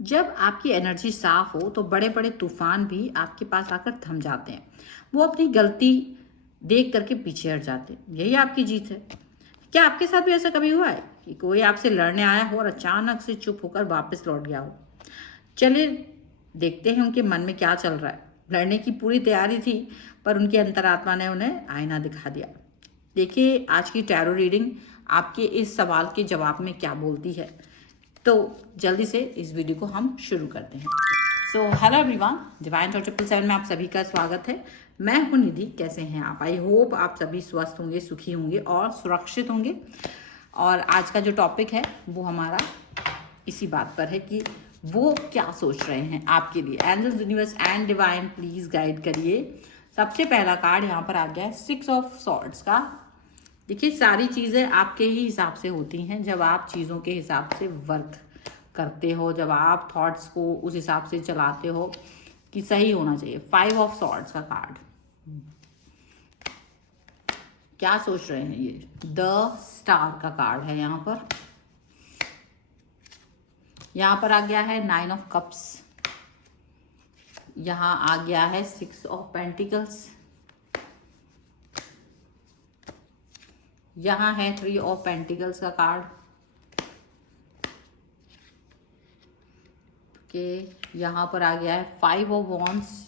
जब आपकी एनर्जी साफ हो तो बड़े बड़े तूफान भी आपके पास आकर थम जाते हैं। वो अपनी गलती देख करके पीछे हट जाते हैं। यही आपकी जीत है। क्या आपके साथ भी ऐसा कभी हुआ है कि कोई आपसे लड़ने आया हो और अचानक से चुप होकर वापस लौट गया हो? चलिए देखते हैं उनके मन में क्या चल रहा है। लड़ने की पूरी तैयारी थी, पर उनकी अंतरात्मा ने उन्हें आईना दिखा दिया। देखिए आज की टैरो रीडिंग आपके इस सवाल के जवाब में क्या बोलती है। तो जल्दी से इस वीडियो को हम शुरू करते हैं। सो हेलो एवरीवन, डिवाइन टॉ 777 में आप सभी का स्वागत है। मैं हूं निधि। कैसे हैं आप? आई होप आप सभी स्वस्थ होंगे, सुखी होंगे और सुरक्षित होंगे। और आज का जो टॉपिक है वो हमारा इसी बात पर है कि वो क्या सोच रहे हैं आपके लिए। Angels, universe and divine please guide करिए। सबसे पहला कार्ड यहाँ पर आ गया है 6 ऑफ सॉर्ड्स का। देखिए सारी चीज़ें आपके ही हिसाब से होती हैं जब आप चीज़ों के हिसाब से वर्क करते हो, जब आप थॉट्स को उस हिसाब से चलाते हो कि सही होना चाहिए। 5 ऑफ सॉर्ड्स का कार्ड क्या सोच रहे हैं ये? द स्टार का कार्ड है यहाँ पर। यहाँ पर आ गया है 9 ऑफ कप्स। यहाँ आ गया है 6 ऑफ पेंटिकल्स। यहाँ है 3 ऑफ पेंटिकल्स का कार्ड। ओके, यहाँ पर आ गया है 5 ऑफ वॉन्ड्स।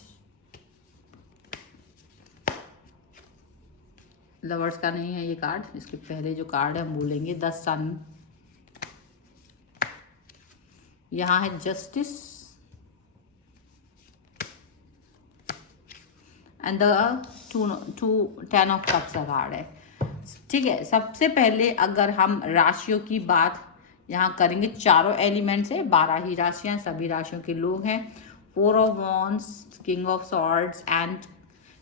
लवर्स का नहीं है ये कार्ड, इसके पहले जो कार्ड है हम बोलेंगे द सन। यहाँ है justice and the 10 of cups का कार्ड है। ठीक है, सबसे पहले अगर हम राशियों की बात यहाँ करेंगे, चारों एलिमेंट से 12 ही राशियां, सभी राशियों के लोग हैं। 4 of wands, king of swords and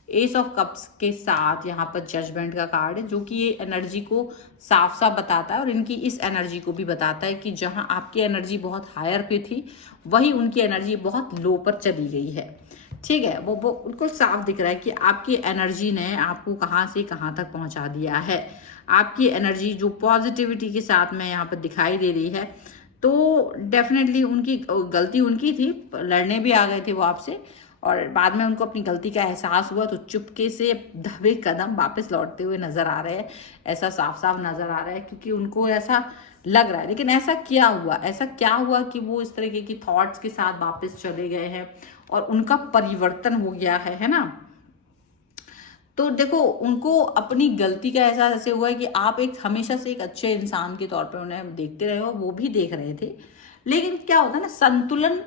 S of cups के साथ यहाँ पर जजमेंट का कार्ड है, जो कि ये एनर्जी को साफ साफ बताता है और इनकी इस एनर्जी को भी बताता है कि जहाँ आपकी एनर्जी बहुत हायर पे थी वही उनकी एनर्जी बहुत लो पर चली गई है। ठीक है, वो बिल्कुल साफ दिख रहा है कि आपकी एनर्जी ने आपको कहाँ से कहाँ तक पहुँचा दिया है। आपकी एनर्जी जो पॉजिटिविटी के साथ में यहाँ पर दिखाई दे रही है, तो डेफिनेटली उनकी गलती उनकी थी, लड़ने भी आ गए थे वो आपसे और बाद में उनको अपनी गलती का एहसास हुआ तो चुपके से दबे कदम वापस लौटते हुए नजर आ रहे हैं। ऐसा साफ साफ नजर आ रहा है क्योंकि उनको ऐसा लग रहा है। लेकिन ऐसा क्या हुआ कि वो इस तरीके की थॉट्स के साथ वापस चले गए हैं और उनका परिवर्तन हो गया है ना। तो देखो, उनको अपनी गलती का एहसास ऐसे हुआ है कि आप एक हमेशा से एक अच्छे इंसान के तौर पर उन्हें देखते रहे हो, वो भी देख रहे थे। लेकिन क्या होता है ना, संतुलन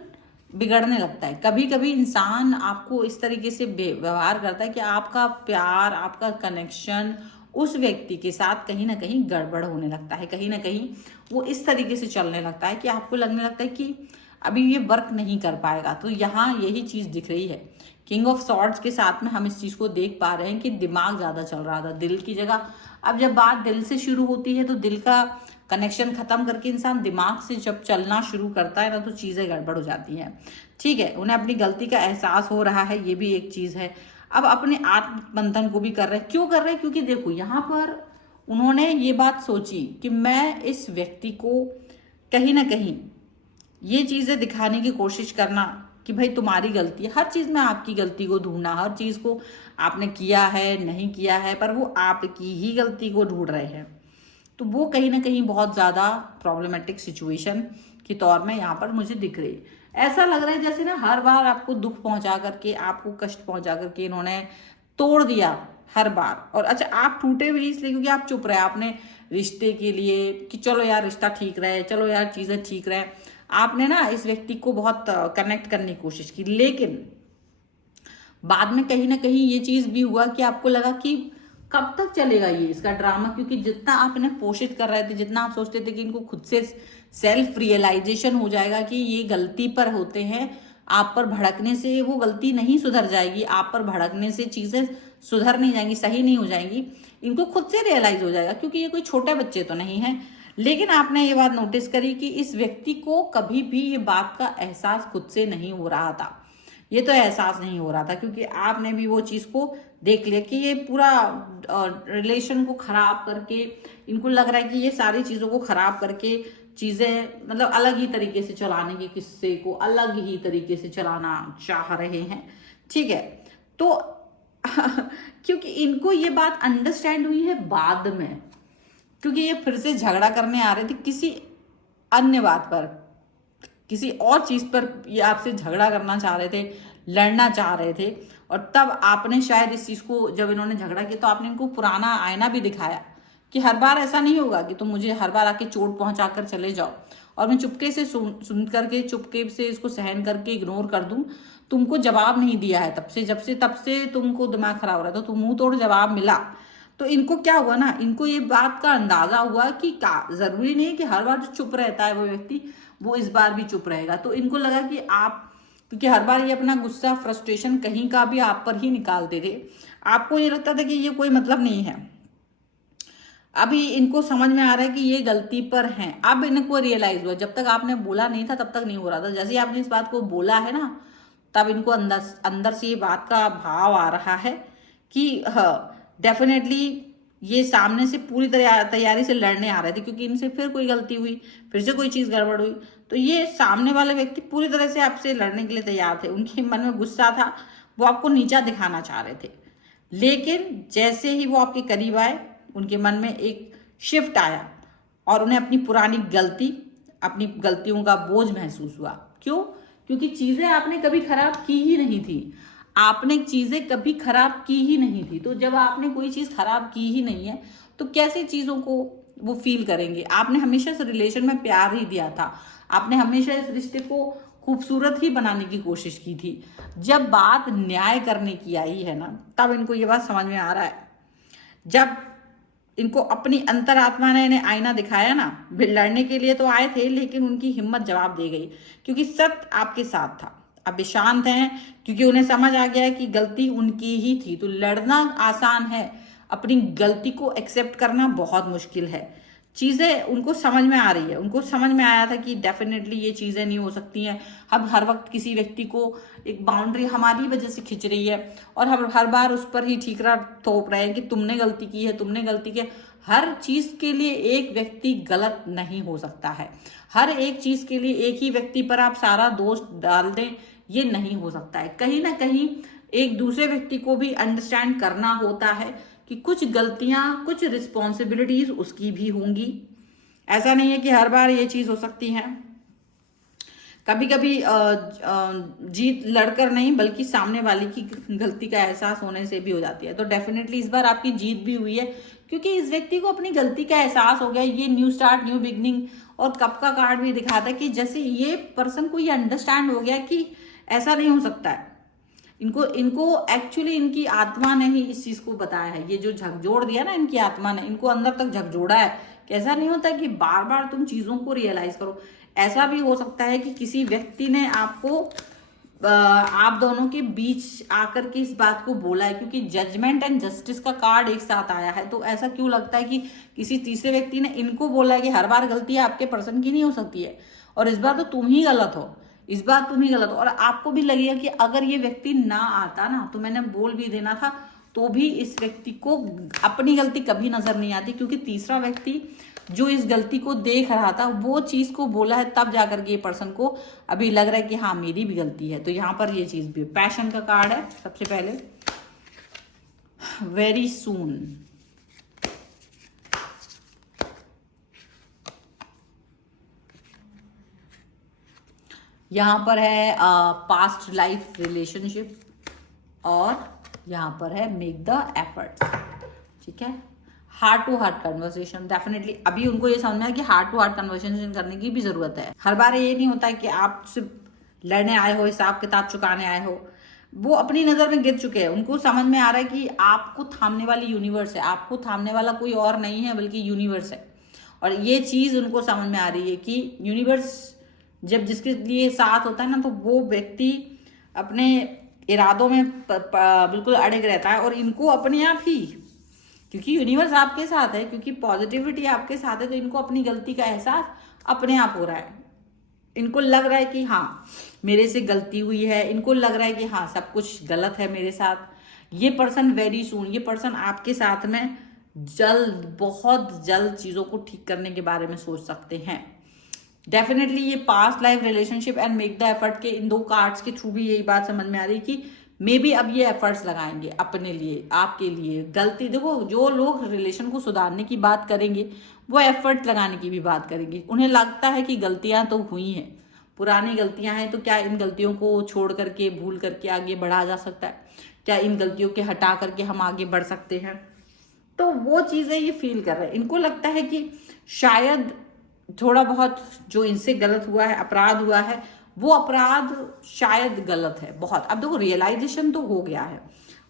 बिगड़ने लगता है। कभी कभी इंसान आपको इस तरीके से व्यवहार करता है कि आपका प्यार, आपका कनेक्शन उस व्यक्ति के साथ कहीं ना कहीं गड़बड़ होने लगता है। कहीं ना कहीं वो इस तरीके से चलने लगता है कि आपको लगने लगता है कि अभी ये वर्क नहीं कर पाएगा। तो यहाँ यही चीज दिख रही है। किंग ऑफ सॉर्ड्स के साथ में हम इस चीज को देख पा रहे हैं कि दिमाग ज्यादा चल रहा था दिल की जगह। अब जब बात दिल से शुरू होती है तो दिल का कनेक्शन खत्म करके इंसान दिमाग से जब चलना शुरू करता है ना, तो चीजें गड़बड़ हो जाती हैं। ठीक है, उन्हें अपनी गलती का एहसास हो रहा है, ये भी एक चीज है। अब अपने आत्मबंधन को भी कर रहे हैं। क्यों कर रहे हैं? क्योंकि देखो यहाँ पर उन्होंने ये बात सोची कि मैं इस व्यक्ति को कहीं ना कहीं ये चीजें दिखाने की कोशिश करना कि भाई तुम्हारी गलती है। हर चीज में आपकी गलती को ढूंढना, हर चीज को आपने किया है नहीं किया है, पर वो आपकी ही गलती को ढूंढ रहे हैं। तो वो कहीं ना कहीं बहुत ज्यादा प्रॉब्लमेटिक सिचुएशन के तौर में यहाँ पर मुझे दिख रही है। ऐसा लग रहा है जैसे ना हर बार आपको दुख पहुंचा करके, आपको कष्ट पहुंचा करके इन्होंने तोड़ दिया हर बार। और अच्छा, आप टूटे भी इसलिए क्योंकि आप चुप रहे। आपने रिश्ते के लिए कि चलो यार रिश्ता ठीक रहे, चलो यार चीजें ठीक रहे, आपने ना इस व्यक्ति को बहुत कनेक्ट करने की कोशिश की। लेकिन बाद में कहीं ना कहीं ये चीज भी हुआ कि आपको लगा कि कब तक चलेगा ये इसका ड्रामा, क्योंकि जितना आप इन्हें पोषित कर रहे थे, जितना आप सोचते थे कि इनको खुद से सेल्फ रियलाइजेशन हो जाएगा कि ये गलती पर होते हैं, आप पर भड़कने से वो गलती नहीं सुधर जाएगी, आप पर भड़कने से चीजें सुधर नहीं जाएंगी, सही नहीं हो जाएंगी, इनको खुद से रियलाइज हो जाएगा क्योंकि ये कोई छोटे बच्चे तो नहीं है। लेकिन आपने ये बात नोटिस करी कि इस व्यक्ति को कभी भी ये बात का एहसास खुद से नहीं हो रहा था। ये तो एहसास नहीं हो रहा था क्योंकि आपने भी वो चीज को देख लिया कि ये पूरा रिलेशन को खराब करके, इनको लग रहा है कि ये सारी चीजों को खराब करके चीज़ें मतलब अलग ही तरीके से चलाने की, किस्से को अलग ही तरीके से चलाना चाह रहे हैं, ठीक है। तो क्योंकि इनको ये बात अंडरस्टैंड हुई है बाद में, क्योंकि ये फिर से झगड़ा करने आ रहे थे किसी अन्य बात पर, किसी और चीज़ पर ये आपसे झगड़ा करना चाह रहे थे, लड़ना चाह रहे थे। और तब आपने शायद इस चीज़ को, जब इन्होंने झगड़ा किया तो आपने इनको पुराना आईना भी दिखाया कि हर बार ऐसा नहीं होगा कि तुम मुझे हर बार आके चोट पहुंचा कर चले जाओ और मैं चुपके से सुन करके, चुपके से इसको सहन करके इग्नोर कर दूं। तुमको जवाब नहीं दिया है तब से तुमको दिमाग खराब हो रहा है, तो तुम मुंह तोड़ जवाब मिला। तो इनको क्या हुआ ना, इनको ये बात का अंदाजा हुआ कि जरूरी नहीं है कि हर बार जो चुप रहता है वो व्यक्ति वो इस बार भी चुप रहेगा। तो इनको लगा कि आप, क्योंकि हर बार ये अपना गुस्सा, फ्रस्ट्रेशन कहीं का भी आप पर ही निकालते थे, आपको ये लगता था कि ये कोई मतलब नहीं है। अभी इनको समझ में आ रहा है कि ये गलती पर हैं। अब इनको रियलाइज हुआ, जब तक आपने बोला नहीं था तब तक नहीं हो रहा था, जैसे ही आपने इस बात को बोला है ना, तब इनको अंदर से ये बात का भाव आ रहा है कि डेफिनेटली ये सामने से पूरी तरह तैयारी से लड़ने आ रहे थे, क्योंकि इनसे फिर कोई गलती हुई, फिर से कोई चीज़ गड़बड़ हुई, तो ये सामने वाले व्यक्ति पूरी तरह से आपसे लड़ने के लिए तैयार थे। उनके मन में गुस्सा था, वो आपको नीचा दिखाना चाह रहे थे। लेकिन जैसे ही वो आपके करीब आए, उनके मन में एक शिफ्ट आया और उन्हें अपनी पुरानी गलती, अपनी गलतियों का बोझ महसूस हुआ। क्यों? क्योंकि चीज़ें आपने कभी खराब की ही नहीं थी, आपने चीज़ें कभी खराब की ही नहीं थी। तो जब आपने कोई चीज़ खराब की ही नहीं है तो कैसे चीज़ों को वो फील करेंगे। आपने हमेशा इस रिलेशन में प्यार ही दिया था, आपने हमेशा इस रिश्ते को खूबसूरत ही बनाने की कोशिश की थी। जब बात न्याय करने की आई है ना, तब इनको ये बात समझ में आ रहा है। जब इनको अपनी अंतरात्मा ने इन्हें आईना दिखाया ना, लड़ने के लिए तो आए थे लेकिन उनकी हिम्मत जवाब दे गई, क्योंकि सत्य आपके साथ था। अब वे शांत हैं क्योंकि उन्हें समझ आ गया है कि गलती उनकी ही थी। तो लड़ना आसान है, अपनी गलती को एक्सेप्ट करना बहुत मुश्किल है। चीज़ें उनको समझ में आ रही है, उनको समझ में आया था कि डेफिनेटली ये चीज़ें नहीं हो सकती हैं। हम हर वक्त किसी व्यक्ति को एक बाउंड्री हमारी वजह से खिंच रही है और हम हर बार उस पर ही ठीकरा थोप रहे हैं कि तुमने गलती की है, तुमने गलती की है। हर चीज़ के लिए एक व्यक्ति गलत नहीं हो सकता है, हर एक चीज़ के लिए एक ही व्यक्ति पर आप सारा दोष डाल दें, ये नहीं हो सकता है। कहीं ना कहीं एक दूसरे व्यक्ति को भी अंडरस्टैंड करना होता है कि कुछ गलतियां, कुछ रिस्पॉन्सिबिलिटीज उसकी भी होंगी। ऐसा नहीं है कि हर बार ये चीज़ हो सकती है। कभी कभी जीत लड़कर नहीं बल्कि सामने वाले की गलती का एहसास होने से भी हो जाती है। तो डेफिनेटली इस बार आपकी जीत भी हुई है, क्योंकि इस व्यक्ति को अपनी गलती का एहसास हो गया। ये न्यू स्टार्ट, न्यू बिगनिंग और कप का कार्ड भी दिखाता है कि जैसे ये पर्सन को ये अंडरस्टैंड हो गया कि ऐसा नहीं हो सकता है। इनको एक्चुअली इनकी आत्मा ने ही इस चीज को बताया है। ये जो झकझोर दिया ना इनकी आत्मा ने, इनको अंदर तक झकझोड़ा है कि ऐसा नहीं होता कि बार बार तुम चीजों को रियलाइज करो। ऐसा भी हो सकता है कि किसी व्यक्ति ने आपको, आप दोनों के बीच आकर के इस बात को बोला है, क्योंकि जजमेंट एंड जस्टिस का कार्ड एक साथ आया है। तो ऐसा क्यों लगता है कि किसी तीसरे व्यक्ति ने इनको बोला है कि हर बार गलती आपके पर्सन की नहीं हो सकती है और इस बार तो तुम ही गलत हो, इस बार तुम ही गलत हो। और आपको भी लगेगा कि अगर ये व्यक्ति ना आता ना तो मैंने बोल भी देना था, तो भी इस व्यक्ति को अपनी गलती कभी नजर नहीं आती, क्योंकि तीसरा व्यक्ति जो इस गलती को देख रहा था वो चीज को बोला है, तब जाकर के ये पर्सन को अभी लग रहा है कि हाँ मेरी भी गलती है। तो यहाँ पर ये चीज भी, पैशन का कार्ड है सबसे पहले, वेरी सून। यहाँ पर है पास्ट लाइफ रिलेशनशिप और यहाँ पर है मेक द एफर्ट। ठीक है, heart to heart conversation. Definitely अभी उनको ये समझना है कि हार्ट टू हार्ट कन्वर्सेशन करने की भी जरूरत है। हर बार ये नहीं होता है कि आप सिर्फ लड़ने आए हो, हिसाब किताब चुकाने आए हो। वो अपनी नजर में गिर चुके हैं, उनको समझ में आ रहा है कि आपको थामने वाली यूनिवर्स है, आपको थामने वाला कोई और नहीं है बल्कि यूनिवर्स है। और ये चीज उनको समझ में आ रही है कि यूनिवर्स जब जिसके लिए साथ होता है ना, तो वो व्यक्ति अपने इरादों में बिल्कुल अड़िग रहता है। और इनको अपने आप ही, क्योंकि यूनिवर्स आपके साथ है, क्योंकि पॉजिटिविटी आपके साथ है, तो इनको अपनी गलती का एहसास अपने आप हो रहा है। इनको लग रहा है कि हाँ मेरे से गलती हुई है, इनको लग रहा है कि हाँ सब कुछ गलत है मेरे साथ। ये पर्सन वेरी सून, ये पर्सन आपके साथ में जल्द, बहुत जल्द चीज़ों को ठीक करने के बारे में सोच सकते हैं। डेफिनेटली ये past life relationship and make the effort के इन 2 कार्ड्स के थ्रू भी यही बात समझ में आ रही कि मे बी अब ये एफर्ट्स लगाएंगे अपने लिए, आपके लिए। गलती देखो, जो लोग रिलेशन को सुधारने की बात करेंगे वो एफर्ट लगाने की भी बात करेंगे। उन्हें लगता है कि गलतियां तो हुई हैं, पुरानी गलतियां हैं, तो क्या इन गलतियों को छोड़ करके, भूल करके आगे बढ़ा जा सकता है? क्या इन गलतियों के हटा करके हम आगे बढ़ सकते हैं? तो वो चीजें ये फील कर रहे हैं। इनको लगता है कि शायद थोड़ा बहुत जो इनसे गलत हुआ है, अपराध हुआ है, वो अपराध शायद गलत है बहुत। अब देखो, रियलाइजेशन तो हो गया है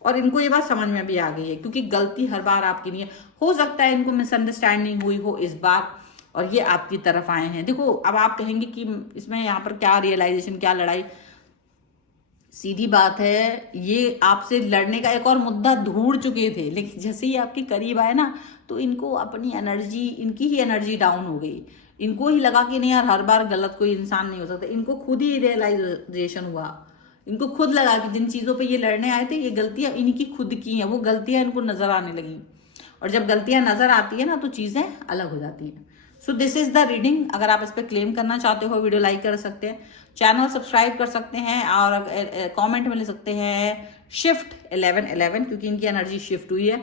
और इनको ये बात समझ में भी आ गई है, क्योंकि गलती हर बार आपकी नहीं है। हो सकता है इनको मिसअंडरस्टैंडिंग हुई हो इस बार और ये आपकी तरफ आए हैं। देखो, अब आप कहेंगे कि इसमें यहाँ पर क्या रियलाइजेशन, क्या लड़ाई? सीधी बात है, ये आपसे लड़ने का एक और मुद्दा ढूंढ चुके थे, लेकिन जैसे ही आपके करीब आए ना, तो इनको अपनी एनर्जी, इनकी ही एनर्जी डाउन हो गई। इनको ही लगा कि नहीं यार, हर बार गलत कोई इंसान नहीं हो सकता। इनको खुद ही रियलाइजेशन हुआ, इनको खुद लगा कि जिन चीज़ों पे ये लड़ने आए थे, ये गलतियां इनकी खुद की हैं। वो गलतियां इनको नजर आने लगी, और जब गलतियां नजर आती है ना, तो चीज़ें अलग हो जाती हैं। So this is the reading. अगर आप इस पर क्लेम करना चाहते हो, वीडियो लाइक कर सकते हैं, चैनल सब्सक्राइब कर सकते हैं, और कमेंट में ले सकते हैं शिफ्ट 1111, क्योंकि इनकी एनर्जी शिफ्ट हुई है।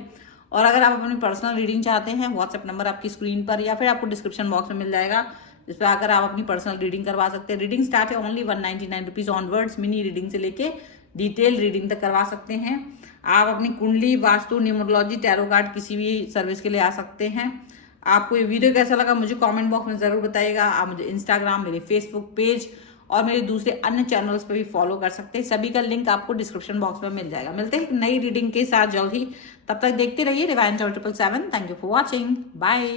और अगर आप अपनी पर्सनल रीडिंग चाहते हैं, व्हाट्सएप नंबर आपकी स्क्रीन पर या फिर आपको डिस्क्रिप्शन बॉक्स में मिल जाएगा, जिस पर आकर आप अपनी पर्सनल रीडिंग करवा सकते हैं। रीडिंग स्टार्ट है only 199 rupees onwards. Mini reading से लेके डिटेल रीडिंग तक करवा सकते हैं। आप अपनी कुंडली, वास्तु, न्यूमरोलॉजी, टैरो कार्ड किसी भी सर्विस के लिए आ सकते हैं। आपको ये वीडियो कैसा लगा मुझे कमेंट बॉक्स में ज़रूर बताइएगा। आप मुझे इंस्टाग्राम, मेरे फेसबुक पेज और मेरे दूसरे अन्य चैनल्स पे भी फॉलो कर सकते हैं। सभी का लिंक आपको डिस्क्रिप्शन बॉक्स में मिल जाएगा। मिलते हैं एक नई रीडिंग के साथ जल्द ही। तब तक देखते रहिए Divine 777। Thank you for watching. Bye.